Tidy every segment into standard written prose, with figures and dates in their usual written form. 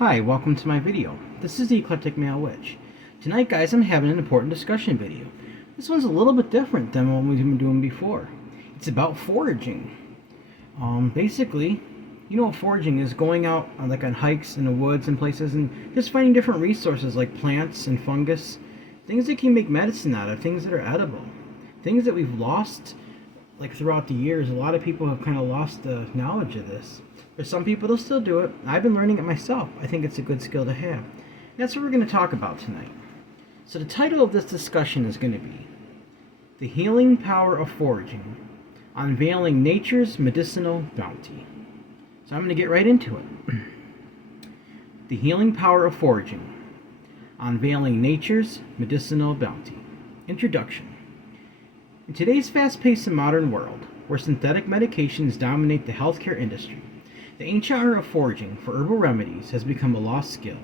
Hi, welcome to my video. This is the Eclectic Male Witch. Tonight, guys, I'm having an important discussion video. This one's a little bit different than what we've been doing before. It's about foraging. Basically, you know what foraging is, going out on hikes in the woods and places and just finding different resources like plants and fungus, things that can make medicine out of, things that are edible, things that we've lost throughout the years. A lot of people have kind of lost the knowledge of this. For some people, they'll still do it. I've been learning it myself. I think it's a good skill to have. And that's what we're going to talk about tonight. So the title of this discussion is going to be The Healing Power of Foraging, Unveiling Nature's Medicinal Bounty. So I'm going to get right into it. The Healing Power of Foraging, Unveiling Nature's Medicinal Bounty. Introduction. In today's fast-paced and modern world, where synthetic medications dominate the healthcare industry, the ancient art of foraging for herbal remedies has become a lost skill.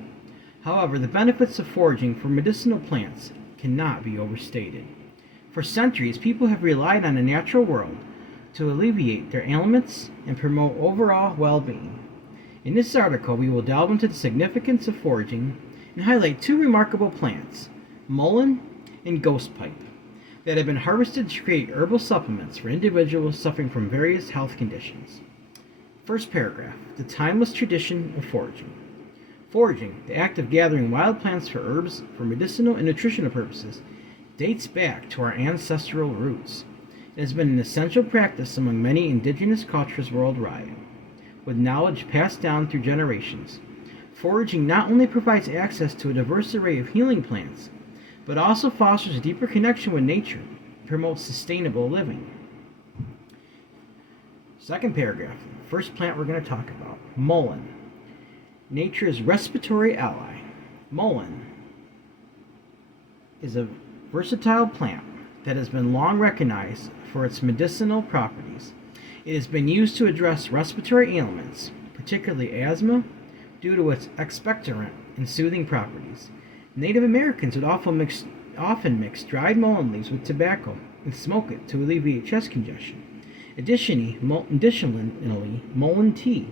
However, the benefits of foraging for medicinal plants cannot be overstated. For centuries, people have relied on the natural world to alleviate their ailments and promote overall well-being. In this article, we will delve into the significance of foraging and highlight two remarkable plants, mullein and ghostpipe, that have been harvested to create herbal supplements for individuals suffering from various health conditions. First paragraph, the timeless tradition of foraging. Foraging, the act of gathering wild plants for herbs for medicinal and nutritional purposes, dates back to our ancestral roots. It has been an essential practice among many indigenous cultures worldwide. With knowledge passed down through generations, foraging not only provides access to a diverse array of healing plants, but also fosters a deeper connection with nature and promotes sustainable living. Second paragraph, first plant we're going to talk about, mullein, nature's respiratory ally. Mullein is a versatile plant that has been long recognized for its medicinal properties. It has been used to address respiratory ailments, particularly asthma, due to its expectorant and soothing properties. Native Americans would often mix dried mullein leaves with tobacco and smoke it to alleviate chest congestion. Additionally, mullein tea,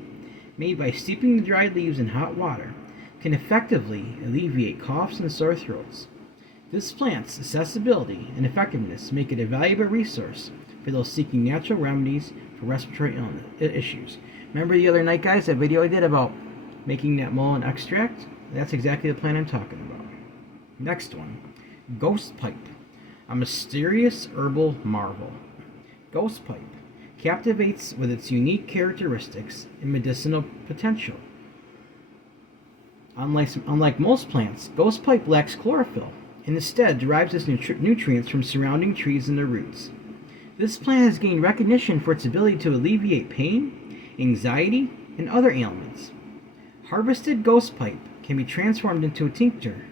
made by steeping the dried leaves in hot water, can effectively alleviate coughs and sore throats. This plant's accessibility and effectiveness make it a valuable resource for those seeking natural remedies for respiratory illness issues. Remember the other night, guys, that video I did about making that mullein extract? That's exactly the plant I'm talking about. Next one, ghostpipe, a mysterious herbal marvel. Ghostpipe captivates with its unique characteristics and medicinal potential. Unlike most plants, ghostpipe lacks chlorophyll and instead derives its nutrients from surrounding trees and their roots. This plant has gained recognition for its ability to alleviate pain, anxiety, and other ailments. Harvested ghostpipe can be transformed into a tincture,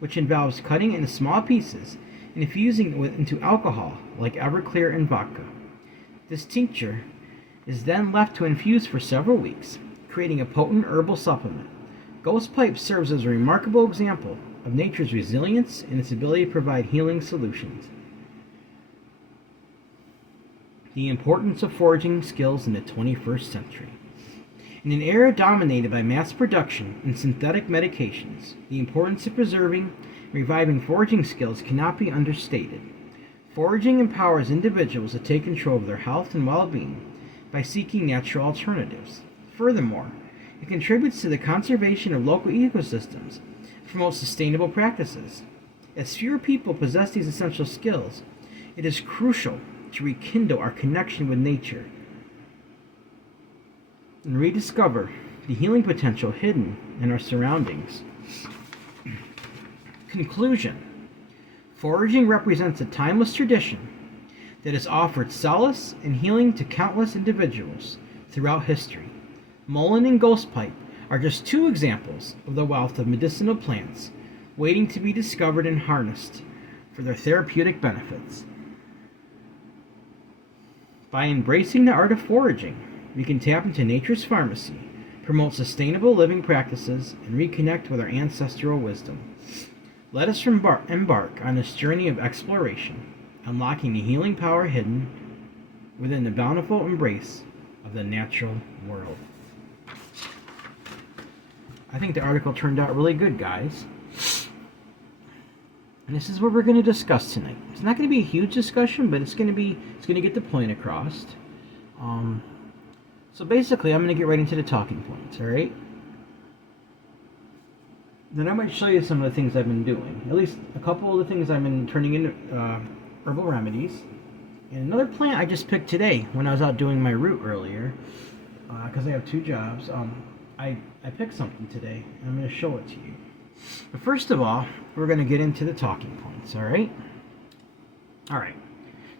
which involves cutting it into small pieces and infusing it into alcohol like Everclear and vodka. This tincture is then left to infuse for several weeks, creating a potent herbal supplement. Ghostpipe serves as a remarkable example of nature's resilience and its ability to provide healing solutions. The importance of foraging skills in the 21st century. In an era dominated by mass production and synthetic medications, the importance of preserving and reviving foraging skills cannot be understated. Foraging empowers individuals to take control of their health and well-being by seeking natural alternatives. Furthermore, it contributes to the conservation of local ecosystems and promotes sustainable practices. As fewer people possess these essential skills, it is crucial to rekindle our connection with nature and rediscover the healing potential hidden in our surroundings. Conclusion. Foraging represents a timeless tradition that has offered solace and healing to countless individuals throughout history. Mullein and ghostpipe are just two examples of the wealth of medicinal plants waiting to be discovered and harnessed for their therapeutic benefits. By embracing the art of foraging, we can tap into nature's pharmacy, promote sustainable living practices, and reconnect with our ancestral wisdom. Let us embark on this journey of exploration, unlocking the healing power hidden within the bountiful embrace of the natural world. I think the article turned out really good, guys. And this is what we're going to discuss tonight. It's not going to be a huge discussion, but it's going to get the point across. So basically, I'm going to get right into the talking points. All right. Then I might show you some of the things I've been doing. At least a couple of the things I've been turning into herbal remedies. And another plant I just picked today when I was out doing my route earlier, because I have 2 jobs. I picked something today, and I'm going to show it to you. But first of all, we're going to get into the talking points, all right? All right.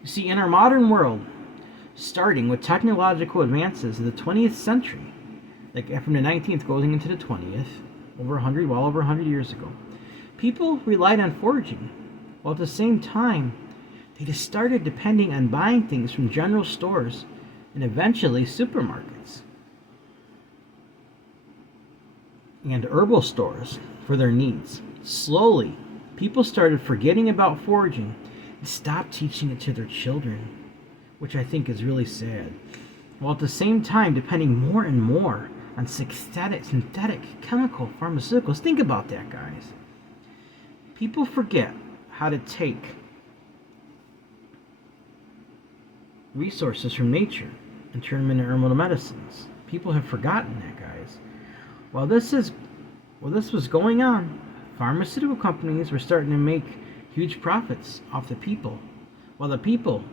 You see, in our modern world, starting with technological advances of the 20th century, like from the 19th going into the 20th, well over 100 years ago, people relied on foraging, while at the same time, they just started depending on buying things from general stores and eventually supermarkets and herbal stores for their needs. Slowly, people started forgetting about foraging and stopped teaching it to their children, which I think is really sad, while at the same time depending more and more on synthetic chemical pharmaceuticals. Think about that, guys. People forget how to take resources from nature and turn them into herbal medicines. People have forgotten that, guys. While this was going on, pharmaceutical companies were starting to make huge profits off the people, while the people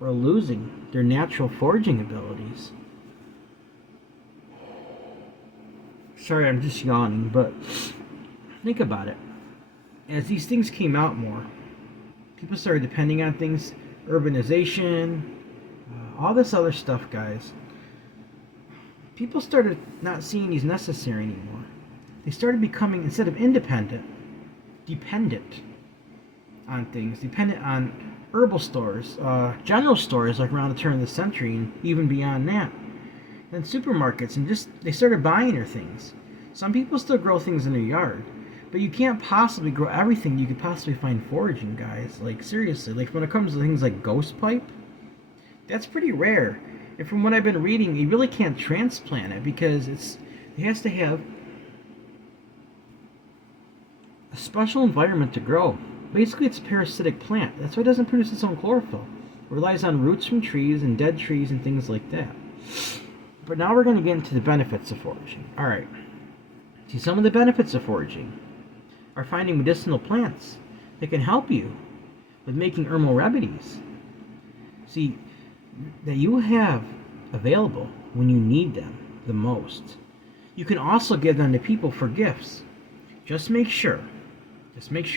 were losing their natural foraging abilities. Sorry, I'm just yawning, but think about it. As these things came out more, people started depending on things, urbanization, all this other stuff, guys. People started not seeing these necessary anymore. They started becoming, instead of independent, dependent on things, dependent on herbal stores, general stores like around the turn of the century and even beyond that. Then supermarkets, and just they started buying their things. Some people still grow things in their yard, but you can't possibly grow everything you could possibly find foraging, guys. Like, seriously, like when it comes to things like ghost pipe, that's pretty rare. And from what I've been reading, you really can't transplant it because it has to have a special environment to grow. Basically, it's a parasitic plant. That's why it doesn't produce its own chlorophyll. It relies on roots from trees and dead trees and things like that. But now we're going to get into the benefits of foraging. All right. See, some of the benefits of foraging are finding medicinal plants that can help you with making herbal remedies. See, that you have available when you need them the most. You can also give them to people for gifts. Just make sure,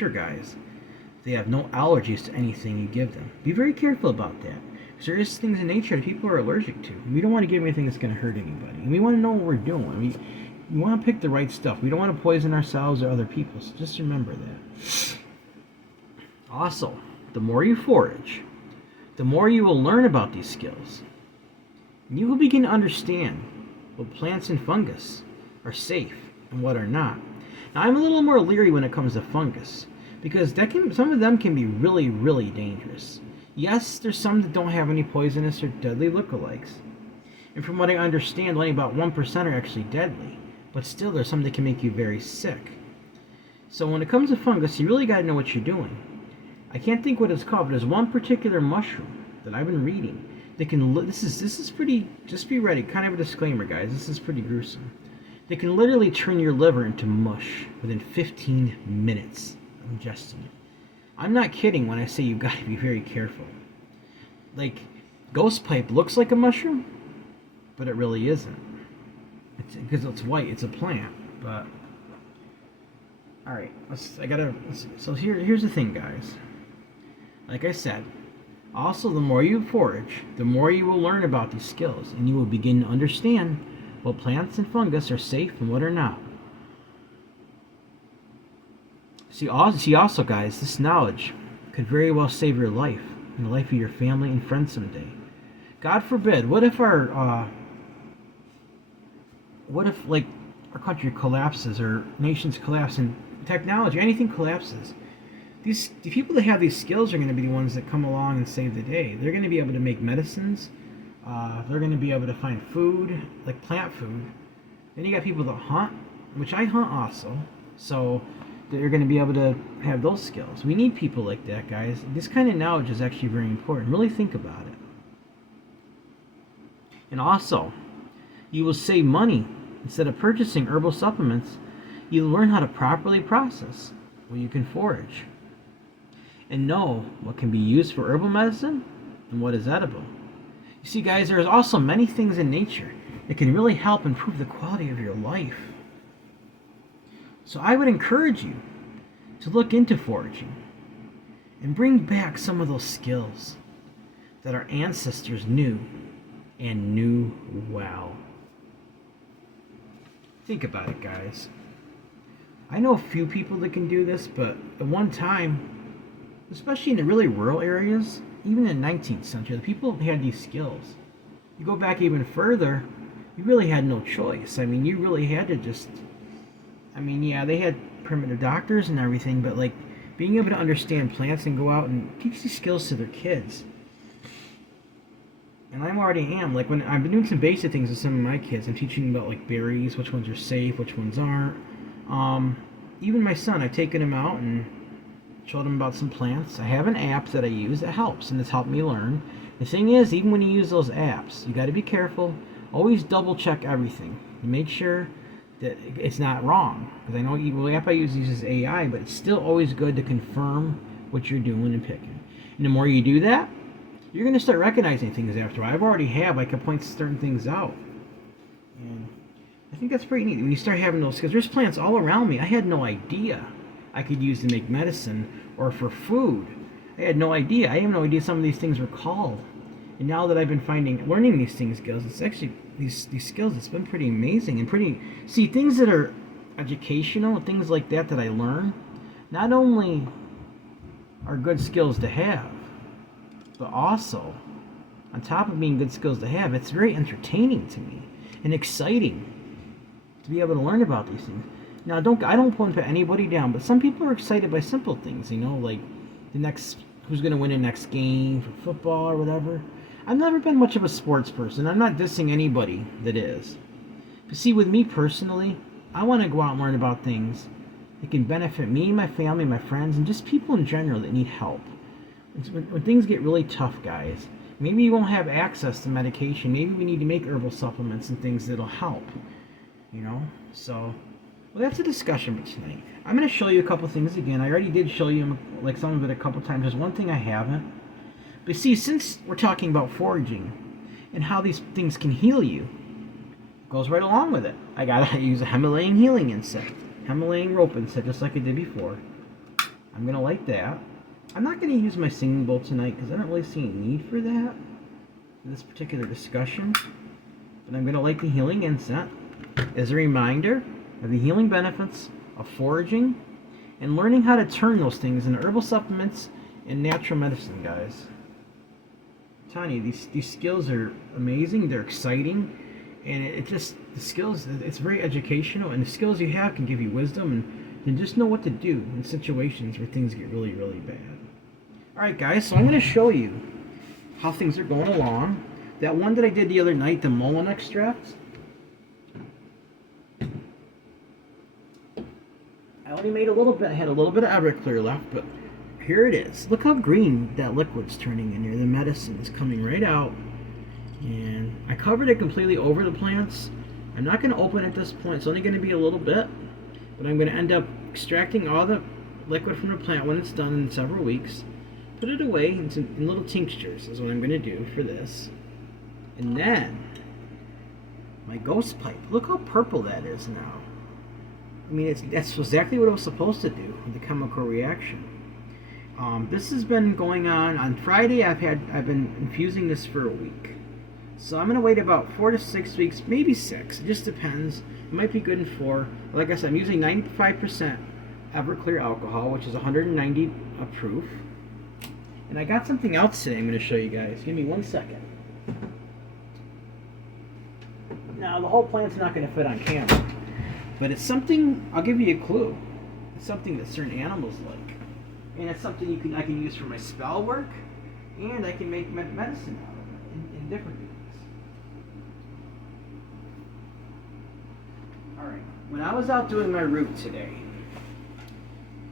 guys, they have no allergies to anything you give them. Be very careful about that, because there is things in nature that people are allergic to. We don't want to give anything that's going to hurt anybody. And we want to know what we're doing. We want to pick the right stuff. We don't want to poison ourselves or other people. So just remember that. Also, the more you forage, the more you will learn about these skills. And you will begin to understand what plants and fungus are safe and what are not. Now, I'm a little more leery when it comes to fungus, because some of them can be really, really dangerous. Yes, there's some that don't have any poisonous or deadly lookalikes. And from what I understand, only about 1% are actually deadly. But still, there's some that can make you very sick. So when it comes to fungus, you really got to know what you're doing. I can't think what it's called, but there's one particular mushroom that I've been reading that can. This is pretty. Just be ready. Kind of a disclaimer, guys. This is pretty gruesome. They can literally turn your liver into mush within 15 minutes of ingesting it. I'm not kidding when I say you've got to be very careful. Like, ghost pipe looks like a mushroom, but it really isn't. Because it's white. It's a plant. But all right. So here's the thing, guys. Like I said, also the more you forage, the more you will learn about these skills, and you will begin to understand what plants and fungus are safe and what are not. See also, guys, this knowledge could very well save your life and the life of your family and friends someday. God forbid, what if like our country collapses or nations collapse and technology, anything collapses? The people that have these skills are going to be the ones that come along and save the day. They're going to be able to make medicines, They're going to be able to find food, like plant food. Then you got people that hunt, which I hunt also. So they're going to be able to have those skills. We need people like that, guys. This kind of knowledge is actually very important. Really think about it. And also, you will save money. Instead of purchasing herbal supplements, you'll learn how to properly process what you can forage and know what can be used for herbal medicine and what is edible. You see, guys, there's also many things in nature that can really help improve the quality of your life. So I would encourage you to look into foraging and bring back some of those skills that our ancestors knew and knew well. Think about it, guys. I know a few people that can do this, but at one time, especially in the really rural areas, even in the 19th century, the people had these skills. You go back even further, you really had no choice. I mean, you really had to just... I mean, yeah, they had primitive doctors and everything, but like being able to understand plants and go out and teach these skills to their kids. And I already am. Like, when I've been doing some basic things with some of my kids, I'm teaching them about like berries, which ones are safe, which ones aren't. Even my son, I've taken him out and showed him about some plants. I have an app that I use that helps, and it's helped me learn. The thing is, even when you use those apps, you got to be careful. Always double check everything. Make sure that it's not wrong. Because I know the app I use uses AI, but it's still always good to confirm what you're doing and picking. And the more you do that, you're going to start recognizing things after a while. I've already have. I can point certain things out. And I think that's pretty neat. When you start having those skills, there's plants all around me I had no idea I could use to make medicine or for food. I had no idea. I have no idea some of these things were called. And now that I've been learning these things skills, it's actually these skills. It's been pretty amazing and pretty. See, things that are educational, things like that I learn, not only are good skills to have, but also, on top of being good skills to have, it's very entertaining to me and exciting to be able to learn about these things. Now, I don't want to put anybody down, but some people are excited by simple things, like who's going to win the next game for football or whatever. I've never been much of a sports person. I'm not dissing anybody that is. But see, with me personally, I want to go out and learn about things that can benefit me, my family, my friends, and just people in general that need help. When things get really tough, guys, maybe you won't have access to medication. Maybe we need to make herbal supplements and things that'll help. So, well, that's a discussion for tonight. I'm going to show you a couple things again. I already did show you like some of it a couple times. There's one thing I haven't. But see, since we're talking about foraging and how these things can heal you, it goes right along with it. I gotta use a Himalayan healing insect, Himalayan rope insect, just like I did before. I'm gonna light that. I'm not gonna use my singing bowl tonight because I don't really see any need for that for this particular discussion. But I'm gonna light the healing incense as a reminder of the healing benefits of foraging and learning how to turn those things into herbal supplements and natural medicine, guys. I'm telling you, these skills are amazing. They're exciting, and the skills. It's very educational, and the skills you have can give you wisdom and just know what to do in situations where things get really, really bad. All right, guys. So I'm going to show you how things are going along. That one that I did the other night, the mullein extract. I only made a little bit. I had a little bit of Everclear left, but here it is. Look how green that liquid's turning in here. The medicine is coming right out. And I covered it completely over the plants. I'm not going to open it at this point. It's only going to be a little bit. But I'm going to end up extracting all the liquid from the plant when it's done in several weeks. Put it away in little tinctures is what I'm going to do for this. And then, my ghost pipe. Look how purple that is now. I mean, that's exactly what it was supposed to do with the chemical reaction. This has been going on Friday. I've been infusing this for a week. So I'm going to wait about 4 to 6 weeks, maybe 6. It just depends. It might be good in 4. Like I said, I'm using 95% Everclear alcohol, which is 190 proof. And I got something else today I'm going to show you guys. Give me 1 second. Now, the whole plant's not going to fit on camera. But it's something, I'll give you a clue. It's something that certain animals like. And it's something I can use for my spell work. And I can make medicine out of it in different things. Alright, when I was out doing my route today,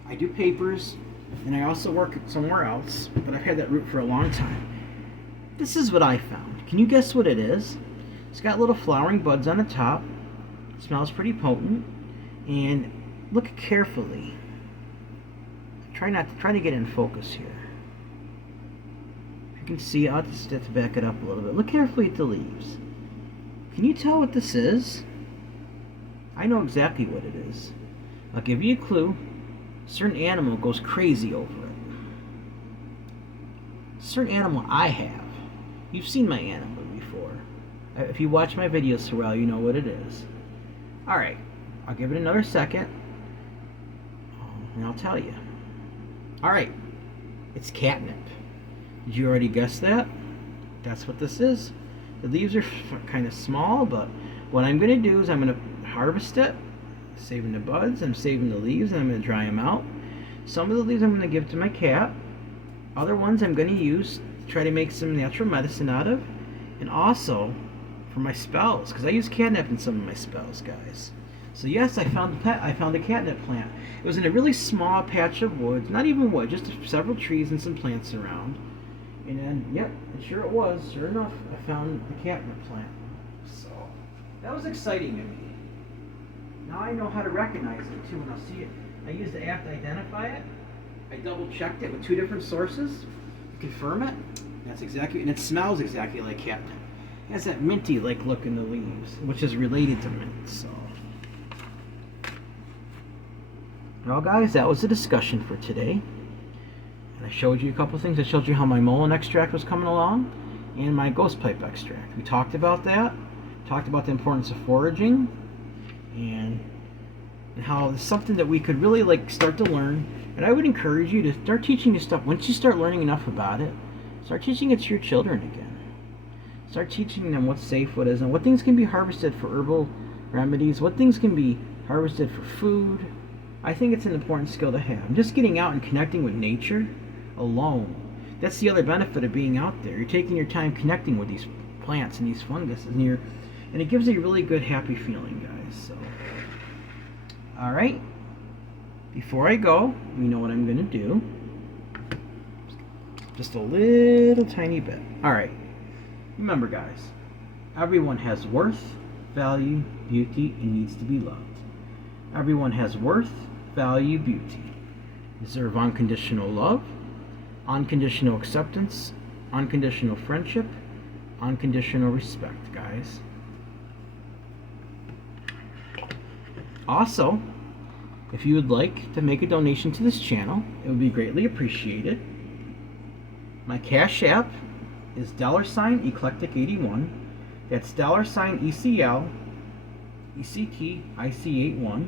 I do papers, and I also work somewhere else, but I've had that route for a long time. This is what I found. Can you guess what it is? It's got little flowering buds on the top. It smells pretty potent. And look carefully. Try to get in focus here. If you can see, I'll just have to back it up a little bit. Look carefully at the leaves. Can you tell what this is? I know exactly what it is. I'll give you a clue. A certain animal goes crazy over it. A certain animal I have. You've seen my animal before. If you watch my videos for a while, you know what it is. Alright, I'll give it another second, and I'll tell you. Alright, it's catnip. Did you already guess that? That's what this is. The leaves are kind of small, but what I'm going to do is I'm going to harvest it, saving the buds, I'm saving the leaves, and I'm going to dry them out. Some of the leaves I'm going to give to my cat. Other ones I'm going to use to try to make some natural medicine out of, and also for my spells, because I use catnip in some of my spells, guys. So yes, I found a catnip plant. It was in a really small patch of woods, not even wood, just several trees and some plants around. And then, yep, and sure it was. Sure enough, I found the catnip plant. So that was exciting to me. Now I know how to recognize it too when I see it. I used the app to identify it. I double checked it with 2 different sources to confirm it. That's exactly, and it smells exactly like catnip. It has that minty like look in the leaves, which is related to mint. So, well, guys, that was the discussion for today. And I showed you a couple things. I showed you how my mullein extract was coming along, and my ghost pipe extract. We talked about that. Talked about the importance of foraging, and how it's something that we could really start to learn. And I would encourage you to start teaching this stuff. Once you start learning enough about it, start teaching it to your children again. Start teaching them what's safe, what isn't, what things can be harvested for herbal remedies, what things can be harvested for food. I think it's an important skill to have. Just getting out and connecting with nature alone. That's the other benefit of being out there. You're taking your time connecting with these plants and these fungus, and it gives you a really good, happy feeling, guys. So, all right. Before I go, you know what I'm going to do. Just a little tiny bit. All right. Remember, guys, everyone has worth, value, beauty, and needs to be loved. Everyone has worth, value, beauty. Deserve unconditional love, unconditional acceptance, unconditional friendship, unconditional respect, guys. Also, if you would like to make a donation to this channel, it would be greatly appreciated. My Cash App is $Eclectic81. That's $ECL ECTIC81.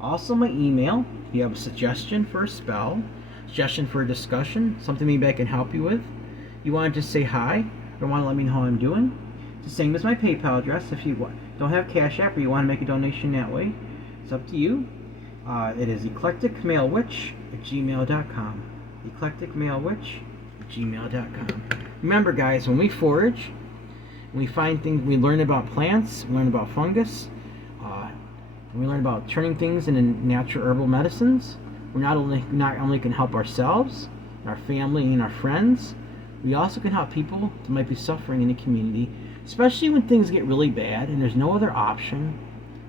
Also, my email, if you have a suggestion for a spell, suggestion for a discussion, something maybe I can help you with, you want to just say hi, or want to let me know how I'm doing, it's the same as my PayPal address. If you don't have Cash App or you want to make a donation that way, it's up to you. It is eclecticmalewitch@gmail.com. eclecticmalewitch@gmail.com. Remember, guys, when we forage, we find things, we learn about plants, we learn about fungus, we learn about turning things into natural herbal medicines. We not only can help ourselves, our family, and our friends, we also can help people that might be suffering in the community, especially when things get really bad and there's no other option.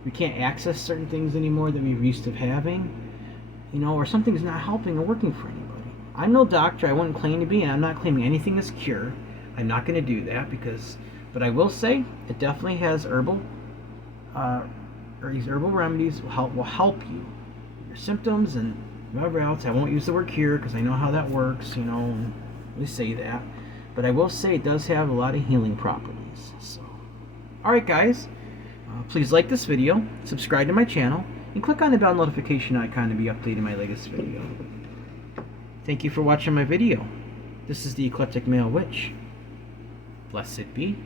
We can't access certain things anymore that we're used to having, or something's not helping or working for anybody. I'm no doctor, I wouldn't claim to be, and I'm not claiming anything is cure. I'm not going to do that but I will say it definitely has these herbal remedies will help you. Your symptoms and whatever else. I won't use the word cure because I know how that works, we say that. But I will say it does have a lot of healing properties. So, alright, guys, please like this video, subscribe to my channel, and click on the bell notification icon to be updated my latest video. Thank you for watching my video. This is the Eclectic Male Witch. Blessed be.